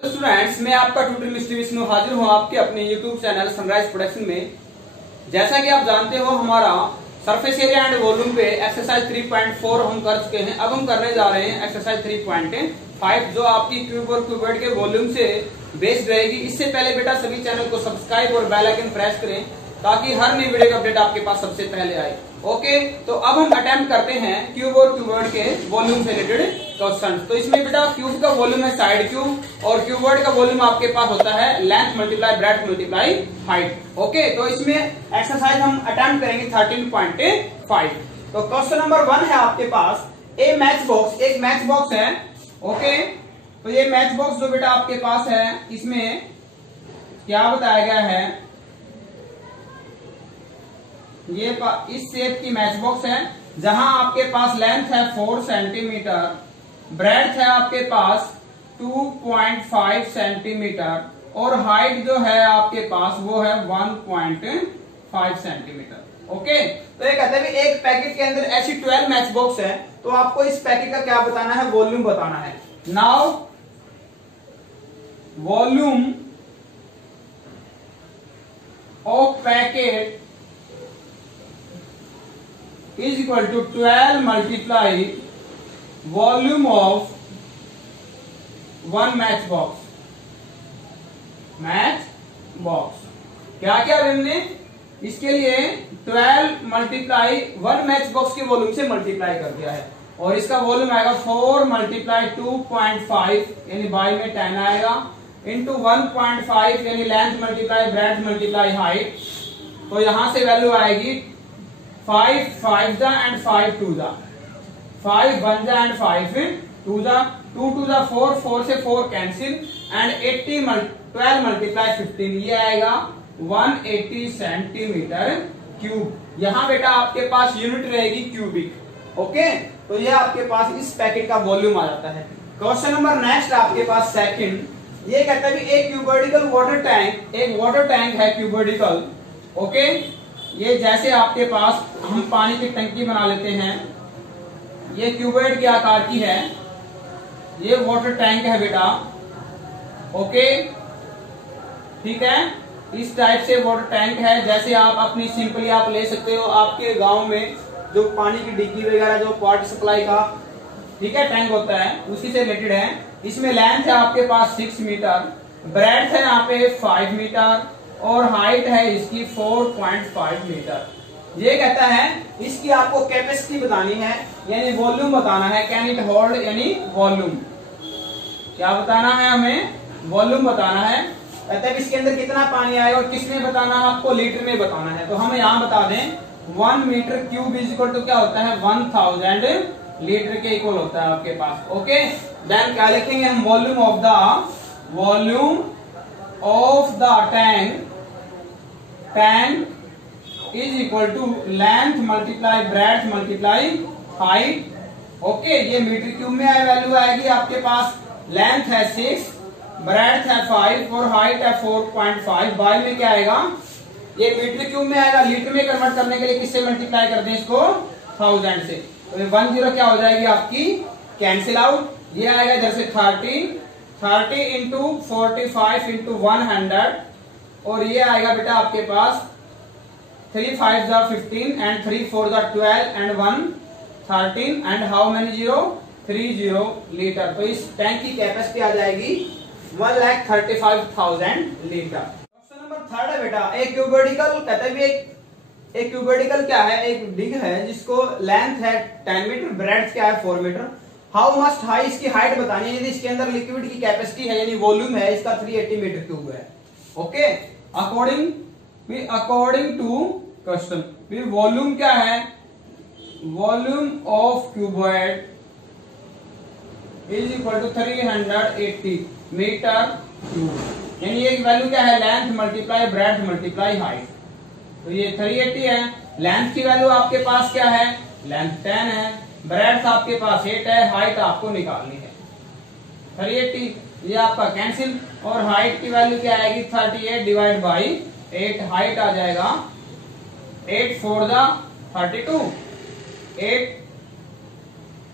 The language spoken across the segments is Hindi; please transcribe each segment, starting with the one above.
स्टूडेंट्स, मैं आपका ट्यूटर मिस्टर विष्णु हाजिर हूँ आपके अपने यूट्यूब चैनल सनराइज प्रोडक्शन में। जैसा कि आप जानते हो, हमारा सरफेस एरिया एंड वॉल्यूम पे एक्सरसाइज 3.4 हम कर चुके हैं। अब हम करने जा रहे हैं एक्सरसाइज 3.5 जो आपकी क्यूब और क्यूबॉइड के वॉल्यूम से बेस्ड रहेगी। इससे पहले बेटा सभी चैनल को सब्सक्राइब और बेल आइकन प्रेस करें ताकि हर नई वीडियो का अपडेट आपके पास सबसे पहले आए। ओके, तो अब हम अटेम्प्ट करते हैं क्यूब और क्यूबॉइड के वॉल्यूम से रिलेटेड क्वेश्चन। तो इसमें बेटा क्यूब का वॉल्यूम है साइड क्यूब और क्यूबॉइड का वॉल्यूम आपके पास होता है length multiply breadth multiply height. Okay, तो इसमें एक्सरसाइज हम अटेम्प्ट करेंगे 13.5। तो क्वेश्चन नंबर 1 है आपके पास ए मैच बॉक्स। एक मैच बॉक्स है। ओके, तो ये मैच बॉक्स जो बेटा आपके पास है, इसमें क्या बताया गया है, ये इस शेप की मैच बॉक्स है जहां आपके पास लेंथ है 4 सेंटीमीटर, ब्रेड्थ है आपके पास 2.5 सेंटीमीटर और हाइट जो है आपके पास वो है 1.5 सेंटीमीटर। ओके, तो ये कहते हैं एक पैकेट के अंदर ऐसी 12 मैच बॉक्स है, तो आपको इस पैकेट का क्या बताना है, वॉल्यूम बताना है। Now volume of packet is equal to 12 multiply volume of one match box। Match box क्या क्या हमने इसके लिए 12 मल्टीप्लाई 1 मैच बॉक्स के वॉल्यूम से मल्टीप्लाई कर दिया है और इसका वॉल्यूम आएगा 4 मल्टीप्लाई 2.5 यानी बाई में 10 आएगा इंटू 1.5 यानी length multiply breadth multiply height. तो यहां से वैल्यू आएगी 5 5 जा एंड 5 2 जा, 5 1 जा एंड 5 2 जा, 2 2 जा 4, 4 से 4 कैंसिल एंड 12 मल्टीप्लाई 15 ये आएगा 180 सेंटीमीटर क्यूब। यहाँ बेटा आपके पास यूनिट रहेगी क्यूबिक। ओके, तो ये आपके पास इस पैकेट का वॉल्यूम आ जाता है। क्वेश्चन नंबर नेक्स्ट आपके पास सेकंड, ये कहता है एक क्यूबॉइडिकल वाटर टैंक, एक वाटर टैंक है क्यूबॉइडिकल। ओके, ये जैसे आपके पास हम पानी की टंकी बना लेते हैं, ये क्यूबॉइड के आकार की है, ये वाटर टैंक है बेटा। ओके, ठीक है, इस टाइप से वाटर टैंक है। जैसे आप अपनी सिंपली आप ले सकते हो आपके गांव में जो पानी की डिग्गी वगैरह जो वाटर सप्लाई का ठीक है टैंक होता है, उसी से रिलेटेड है। इसमें लेंथ है आपके पास 6 मीटर, ब्रेड्थ है यहाँ पे 5 मीटर और हाइट है इसकी 4.5 मीटर। ये कहता है इसकी आपको कैपेसिटी बतानी है यानी वॉल्यूम बताना है। कैन इट होल्ड यानी वॉल्यूम क्या बताना है, हमें वॉल्यूम बताना है। कहता है इसके अंदर कितना पानी आएगा और किसमें बताना है, आपको लीटर में बताना है। तो हम यहाँ बता दें 1 metre cube is equal to क्या होता है 1000 लीटर के इक्वल होता है आपके पास। ओके, देन क्या लिखेंगे हम, volume of the tank is equal to length multiply breadth multiply height. Okay, ये मीटर क्यूब में वैल्यू आएगी आपके पास। लेंथ है 6, ब्रेड्थ है 5 और हाइट है 4.5। बाई में क्या आएगा, ये मीटर क्यूब में आएगा। लीटर में कन्वर्ट करने के लिए किससे मल्टीप्लाई कर दें इसको, 1000 से। तो 10 क्या हो जाएगी आपकी, कैंसिल आउट। ये आएगा इधर से 30 इंटू 45 इंटू 100 और ये आएगा बेटा आपके पास 3 5 जा 15 एंड 3 4 जा 12 and 1 13 and how many 0 30 litre. तो इस टैंक की कैपेसिटी आ जाएगी 1,35,000 लीटर। क्वेश्चन नंबर 3 है बेटा, एक क्यूबॉइडिकल कहता है एक क्यूबॉइडिकल क्या है, एक डिग है जिसको लेंथ है 10 मीटर, ब्रेड्थ क्या है 4 मीटर। हाउ मस्ट हाई, इसकी हाइट बतानी है। यदि इसके अंदर लिक्विड की कैपेसिटी है यानी वॉल्यूम है इसका 380 मीटर क्यूब है। Okay, according to question volume क्या है, volume of cuboid is equal to 380 metre cube. यानी एक वैल्यू क्या है, length multiply breadth multiply height. तो ये 380 है। लेंथ की वैल्यू आपके पास क्या है, लेंथ 10 है, ब्रेड्थ आपके पास 8 है, हाइट आपको निकालनी है 380, ये आपका कैंसिल। और हाइट की वैल्यू क्या आएगी 38 डिवाइड बाई 8, हाइट आ जाएगा 8 4 जा 32, 8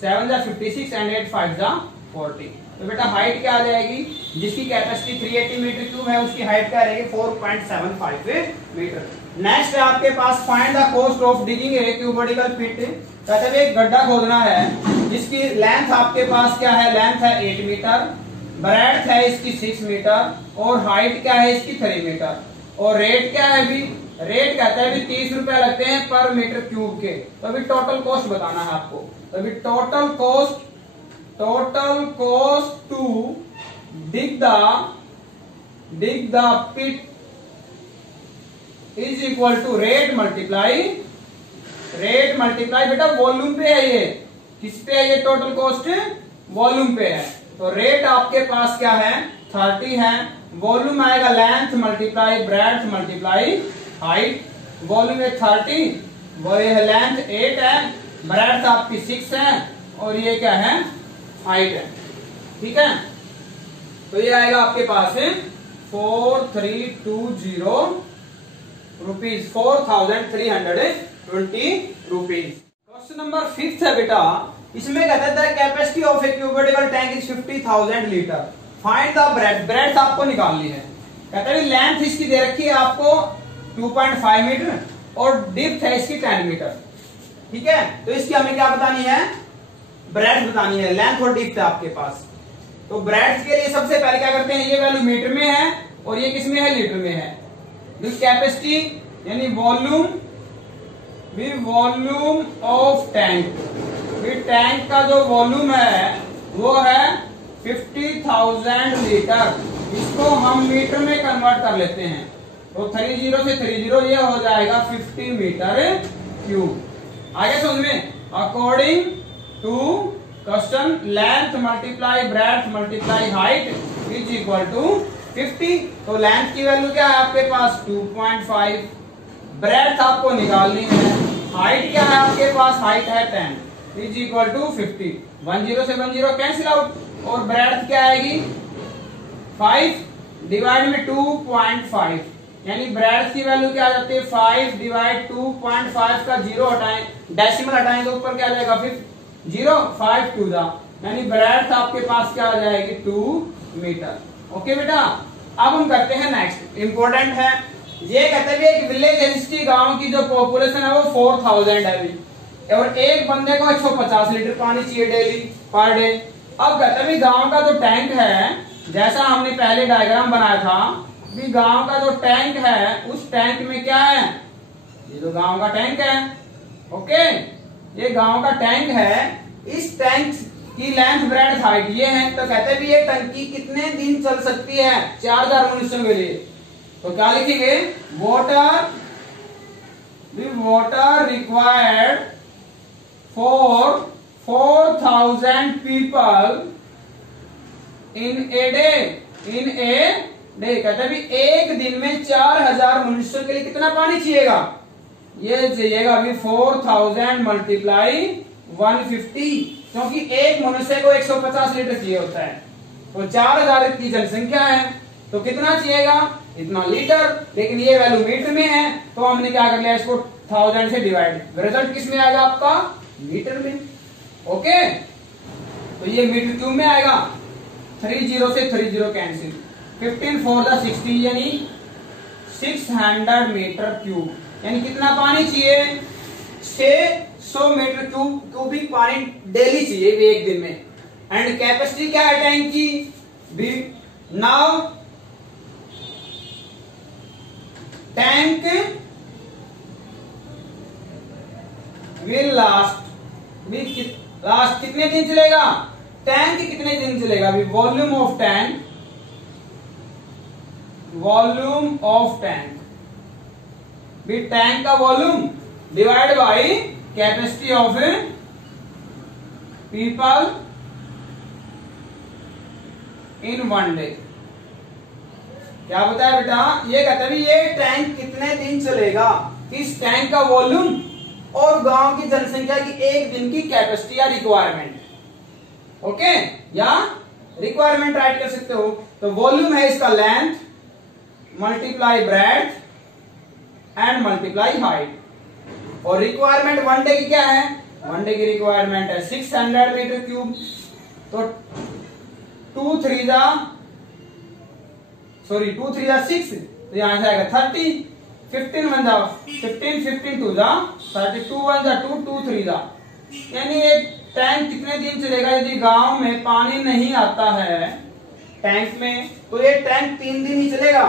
7 जा 56 एंड 8 5 जा 40। तो बेटा हाइट क्या आ जाएगी, जिसकी कैपेसिटी 380 मीटर क्यूब है उसकी हाइट क्या रहेगी 4.75 मीटर। नेक्स्ट है आपके पास find the cost of digging a cuboidal pit. कहते हैं एक गड्ढा खोदना है जिसकी लेंथ आपके पास क्या है, लेंथ है 8 मीटर, ब्रेड्थ है इसकी 6 मीटर और हाइट क्या है इसकी 3 मीटर। और रेट क्या है अभी, रेट कहता है अभी 30 रुपए लगते हैं पर मीटर क्यूब के। तो अभी टोटल कॉस्ट बताना है आपको। तो अभी total cost to dig the pit is equal to rate multiply बेटा वॉल्यूम पे है, ये किस पे है, ये टोटल कॉस्ट वॉल्यूम पे है। तो रेट आपके पास क्या है 30 है, वॉल्यूम आएगा length multiply breadth multiply height. Volume है 30, वो ये लेंथ 8 है, ब्रेड्थ आपकी 6 है और ये क्या है हाइट है। ठीक है, तो ये आएगा आपके पास 4320 रुपीज, 4320 रुपीज। क्वेश्चन नंबर 5 है बेटा, इसमें कहता है capacity of a cubical tank is 50,000 litre, find the breadth आपको निकालनी है। कहता है लेंथ इसकी दे रखी है आपको 2.5 मीटर और डिप्थ है इसकी 10 मीटर। ठीक है, तो इसकी हमें क्या बतानी है, ब्रेड्थ बतानी है, लेंथ और डिप्थ है आपके पास। तो ब्रेड्थ के लिए सबसे पहले क्या करते हैं, ये वैल्यू मीटर में है और ये किस में है, लीटर में है। कैपेसिटी यानी वॉल्यूम ऑफ टैंक, टैंक का जो वॉल्यूम है वो है 50,000 लीटर, इसको हम मीटर में कन्वर्ट कर लेते हैं। तो 30 से 30 ये हो जाएगा 50 मीटर क्यूब। आगे समझ में, according to question length multiply breadth multiply height is equal to 50। तो लेंथ की वैल्यू क्या है आपके पास 2.5, ब्रेड्थ आपको निकालनी है, हाइट क्या है आपके पास, हाइट है 10 इज इक्वल टू 50। 10 से 10 कैंसिल आउट और ब्रेड्थ क्या आएगी 5 डिवाइड में 2.5, यानी ब्रेड्थ की वैल्यू क्या आ जाती है 5 डिवाइड 2.5 का 0 हटाएं, डेसिमल हटाएं तो ऊपर क्या आ जाएगा फिर 0, 5 2 जा, यानी ब्रेड्थ आपके पास क्या आ जाएगी 2 मीटर। ओके बेटा, अब हम करते हैं नेक्स्ट, इंपॉर्टेंट है। ये कहते हैं एक विलेज है जिसकी गांव की जो पॉपुलेशन है वो 4000 है अभी, और एक बंदे को 150 लीटर पानी चाहिए डेली पर डे। अब कहते हैं गांव का जो टैंक है, जैसा हमने पहले डायग्राम बनाया था, भी गांव का जो टैंक है उस टैंक में क्या है, ये जो गांव का टैंक है, ओके, ये गांव का टैंक है, इस टैंक की लेंथ ब्रेड्थ हाइट ये है। तो कहते हैं भी ये टंकी कितने दिन चल सकती है 4000 मनुष्यों के लिए। तो क्या लिखेंगे, water required for 4000 people in a day, कहते हैं भी एक दिन में 4000 मनुष्यों के लिए कितना पानी चाहिएगा, ये चाहिएगा अभी 4000 मल्टीप्लाई 150, क्योंकि एक मनुष्य को 150 लीटर चाहिए होता है। तो 4000 की जनसंख्या है तो कितना चाहिएगा, इतना लीटर, लेकिन ये वैल्यू मीटर में है तो हमने क्या कर लिया, इसको 1000 से डिवाइड, रिजल्ट किस में आएगा आपका मीटर में। ओके, तो ये मीटर क्यूब में आएगा, 30 से 30 कैंसिल, 15 4 द 60 यानी 600 मीटर क्यूब, यानी कितना पानी चाहिए 600 मीटर क्यूबिक पानी डेली चाहिए एक दिन में। एंड कैपेसिटी क्या है टैंक की, भी नाउ टैंक विल लास्ट कितने दिन चलेगा, टैंक कितने दिन चलेगा, भी वॉल्यूम ऑफ टैंक, भी टैंक का volume divide by capacity of people in 1 day. क्या बताया बेटा, ये कहते हैं ये टैंक कितने दिन चलेगा, इस टैंक का वॉल्यूम और गांव की जनसंख्या की एक दिन की कैपेसिटी या रिक्वायरमेंट। ओके, या रिक्वायरमेंट राइट कर सकते हो। तो वॉल्यूम है इसका length multiply breadth and multiply height, और रिक्वायरमेंट 1 डे की क्या है, 1 डे की रिक्वायरमेंट है 600 मीटर क्यूब। तो 2 3 जा 6, तो यहां से आएगा 30, 15 1 जा 15, 15 2 जा 32, 1 जा 2, 2 3 जा। यानी ये टैंक कितने दिन चलेगा? यदि गांव में पानी नहीं आता है टैंक में, तो ये टैंक 3 दिन ही चलेगा।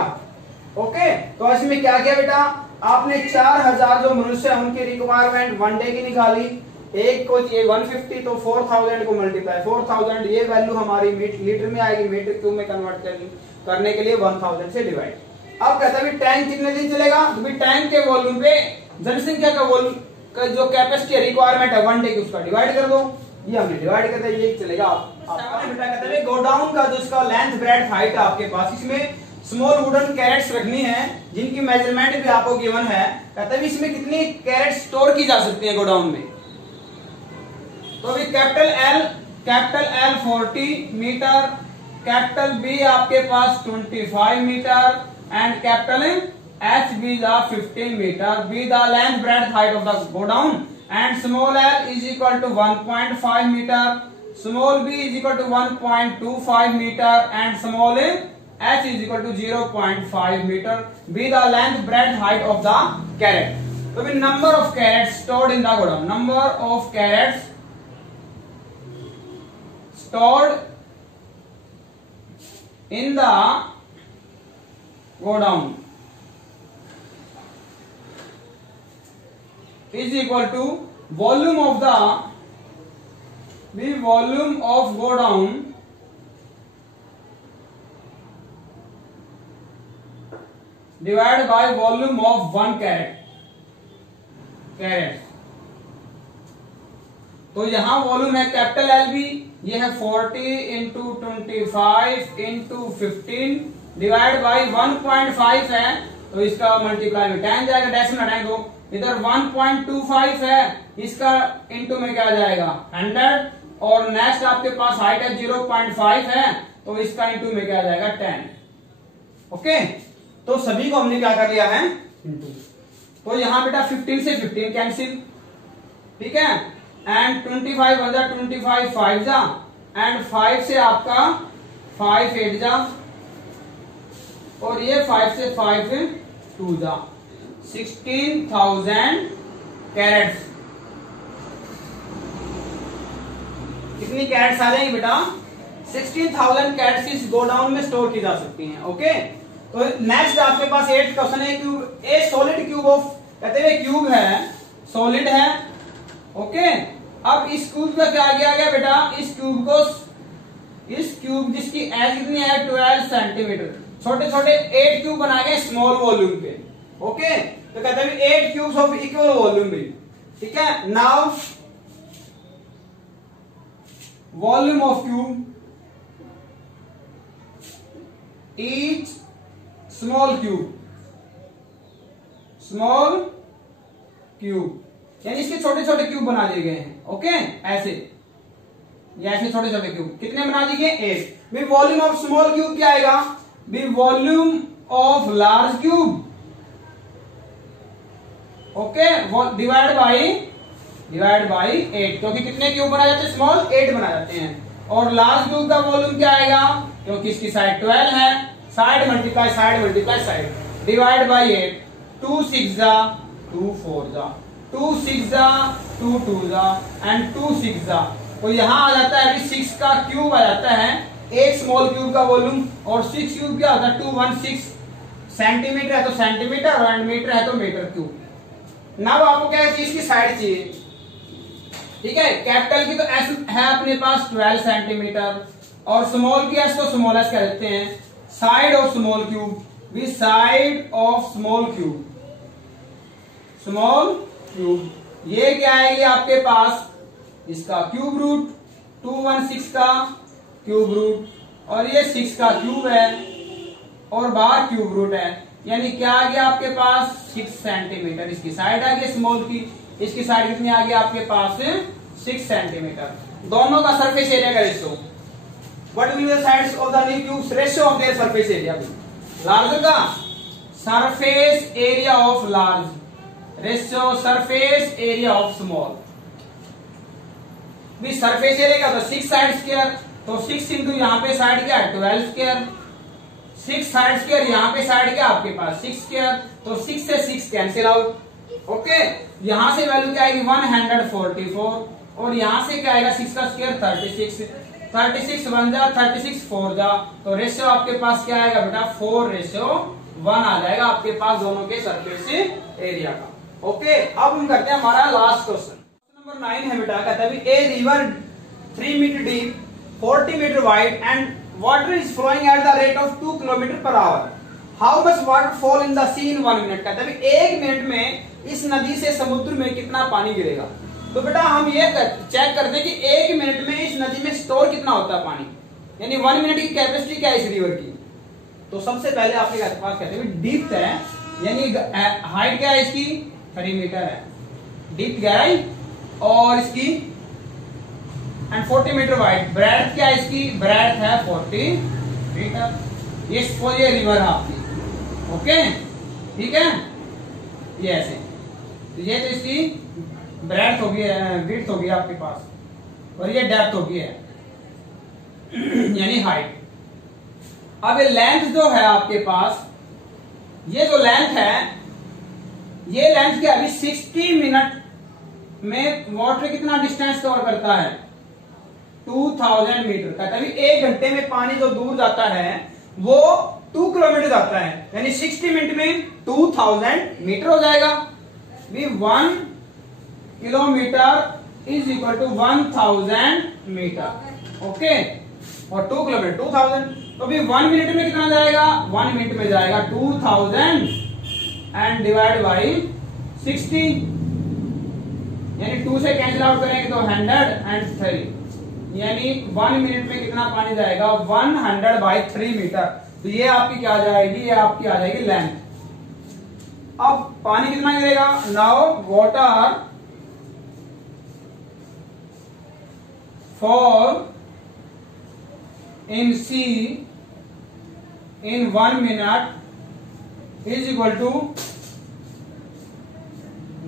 ओके, तो इसमें क्या किया बेटा, आपने 4000 जो मनुष्य है उनकी रिक्वायरमेंट 1 डे की निकाली, एक को चाहिए 150, तो 4000 को मल्टीप्लाई 4000, ये वैल्यू हमारी लीटर में आएगी, मीटर क्यूब में कन्वर्ट करने के लिए 1000 से डिवाइड। अब कहता है टैंक कितने दिन चलेगा, तो टैंक के वॉल्यूम पे जनसंख्या का वॉल्यूम का जो कैपेसिटी रिक्वायरमेंट है 1 डे की, उसका डिवाइड कर दो। ये हमने डिवाइड कर दिया, ये चलेगा आपका गोडाउन का जो इसका लेंथ ब्रेड्थ हाइट है आपके पास, इसमें स्मॉल वुडन कैरेट्स रखनी है जिनकी मेजरमेंट भी आपको गिवन है। कहते हैं इसमें कितनी कैरेट स्टोर की जा सकती है गोडाउन में, तो अभी capital L 40 metre, capital B आपके पास 25 metre and capital HB 15 metre, B the length breadth height of the godown and small l is equal to 1.5 metre, small b is equal to 1.25 metre and small h is equal to 0.5 metre, b the length breadth height of the carrot। तो भी number of carrots stored in the godown, number of carrots stored in the godown is equal to volume of godown divided by volume of 1 carrot। तो यहां वॉल्यूम है कैपिटल एल बी, ये है 40 इंटू 25 इंटू 15 डिवाइड बाई 1.5 है, तो इसका मल्टीप्लाई में 10 जाएगा, डैश में हटाएंगे दो, इधर 1.25 है, इसका इंटू में क्या जाएगा 100, और नेक्स्ट आपके पास हाइट है 0.5 है, तो इसका इंटू में क्या जाएगा 10। ओके, तो सभी को हमने क्या कर लिया है इंटू। तो यहां बेटा 15 से 15 कैंसिल, ठीक है, एंड 25 1 जा 25 5 जा, एंड 5 से आपका 5 8 जा, और ये 5 से 5 2 जा, 16,000 कैरेट्स। कितनी कैरेट्स आ जाएंगी बेटा? 16,000 कैरेट्स इस गोडाउन में स्टोर की जा सकती हैं। ओके, तो नेक्स्ट आपके पास 8th क्वेश्चन है, cube A solid cube of, कहते हैं क्यूब है, सॉलिड है। ओके, अब इस क्यूब का क्या किया गया बेटा, इस क्यूब जिसकी एज कितनी है 12 सेंटीमीटर, छोटे छोटे 8 क्यूब बना गए स्मॉल वॉल्यूम पे। ओके, तो कहते हैं 8 क्यूब्स ऑफ इक्वल वॉल्यूम भी, ठीक है। Now volume of cube each small cube, यानी इसके छोटे छोटे क्यूब बना दिए गए हैं। ओके, ऐसे छोटे छोटे क्यूब कितने बना दिए गए 8। भी वॉल्यूम ऑफ स्मॉल क्यूब क्या आएगा, भी volume of large cube, okay, divide by 8, क्योंकि कितने क्यूब बना जाते हैं स्मॉल 8 बना जाते हैं, और लार्ज क्यूब का वॉल्यूम क्या आएगा, क्योंकि इसकी साइड 12 है, side multiply side divide by 8, 2 6 जा 2 4 जा, 2 6 जा 2 2 जा एंड 2 6 जा, तो यहां आ जाता है अभी 6 का क्यूब आ जाता है एक स्मॉल क्यूब का वॉल्यूम, और 6 क्यूब क्या होता है 216 सेंटीमीटर है तो सेंटीमीटर, और मीटर है तो मीटर क्यूब। ना आपको क्या चीज की साइड चाहिए, ठीक है। कैपिटल की तो एस है अपने पास 12 सेंटीमीटर, और स्मॉल की एस को स्मॉल एस कह देते हैं। साइड ऑफ स्मॉल क्यूब, भी साइड ऑफ स्मॉल क्यूब, ये क्या आएगी आपके पास, इसका क्यूब रूट, 216 का क्यूब रूट, और ये 6 का क्यूब है, और बाहर क्यूब रूट है, यानी क्या आ गया आपके पास 6 सेंटीमीटर। इसकी साइड आ गई स्मॉल की, इसकी साइड कितनी आ गई आपके पास 6 सेंटीमीटर। दोनों का सरफेस एरिया का ratio, what will be the sides of the new cubes, ratio of their surface area. Large का surface area of large, ratio surface area of small. भी सरफेस एरिया क्या होता है 6 साइड स्क्वायर, तो 6 इंटू यहाँ पे साइड क्या है 12 स्क्वायर, 6 साइड स्क्वायर, यहाँ पे साइड क्या आपके पास 6 स्क्वायर, तो 6 से 6 कैंसिल आउट। ओके, यहां से वैल्यू क्या आएगी 144, और यहां से क्या आएगा 6 का स्क्वायर 36, 36 1 जा 36 4 जा, तो रेशियो आपके पास क्या आएगा बेटा 4:1 आ जाएगा आपके पास दोनों के सरफेस एरिया का। ओके, अब हम करते हैं हमारा लास्ट क्वेश्चन नंबर 9 है बेटा, कहता है a river 3 metre deep 40 metre wide and water is flowing at the rate of 2 km/h. How much water fall in the sea in 1 minute? कहता है 1 मिनट में इस नदी से समुद्र में कितना पानी गिरेगा। तो बेटा हम ये चेक करते हैं कि 1 मिनट में इस नदी में स्टोर कितना होता है पानी, यानी 1 मिनट की कैपेसिटी क्या है इस रिवर की। तो सबसे पहले आपके पास कहते हैं डीप है, यानी हाइट क्या है इसकी 3 मीटर है, डीप गहराई, और इसकी एंड 40 मीटर वाइड, ब्रेड्थ क्या है इसकी, ब्रेड्थ है 40 मीटर। ये रिवर है आपकी। ओके, ठीक है, ये ऐसे, तो ये तो इसकी ब्रेड्थ होगी, विड्थ होगी आपके पास, और ये डेप्थ होगी है यानी हाइट। अब ये लेंथ जो है आपके पास, ये जो लेंथ है, ये लेंथ क्या अभी 60 मिनट में वाटर कितना डिस्टेंस कवर करता है 2000 मीटर। कहता है 1 घंटे में पानी जो दूर जाता है वो 2 किलोमीटर जाता है, यानी 60 मिनट में 2000 मीटर हो जाएगा। 1 kilometre is equal to 1000 metre. Okay, और 2 किलोमीटर 2000, तो अभी 1 मिनट में कितना जाएगा, 1 मिनट में जाएगा 2000 एंड डिवाइड बाई 60, यानी 2 से कैंसिल आउट करेंगे तो 100 एंड 3, यानी 1 मिनट में कितना पानी जाएगा 100/3 मीटर। तो ये आपकी क्या आ जाएगी, ये आपकी आ जाएगी लेंथ। अब पानी कितना गिरेगा, now water fall in sea in 1 minute is equal to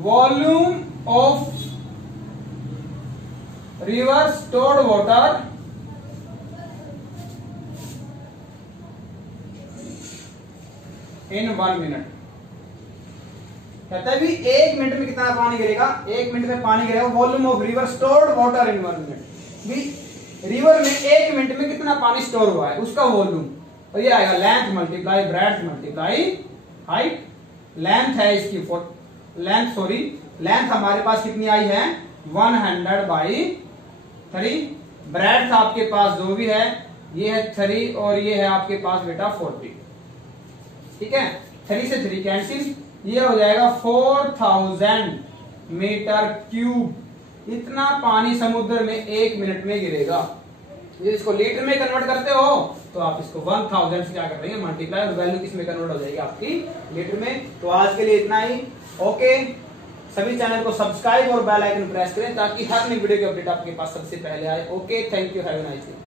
volume of river stored water in 1 minute. कहता है भी 1 मिनट में कितना पानी गिरेगा, 1 मिनट में पानी गिरेगा volume of river stored water in 1 minute. भी रिवर में 1 मिनट में कितना पानी स्टोर हुआ है उसका वॉल्यूम, और ये आएगा length multiply breadth multiply height. Length है इसकी लेंथ हमारे पास कितनी आई है 100/3, ब्रेड्थ आपके पास जो भी है ये है 3, और ये है आपके पास बेटा 40। ठीक है, 3 से 3 कैंसिल, ये हो जाएगा 4000 मीटर क्यूब। इतना पानी समुद्र में 1 मिनट में गिरेगा। ये इसको लीटर में कन्वर्ट करते हो तो आप इसको 1000 से क्या कर देंगे मल्टीप्लाई, और वैल्यू किस में कन्वर्ट हो जाएगी आपकी लीटर में। तो आज के लिए इतना ही। ओके, सभी चैनल को सब्सक्राइब और बेल आइकन प्रेस करें ताकि हर नई वीडियो की अपडेट आपके पास सबसे पहले आए। Okay, thank you, have a nice day.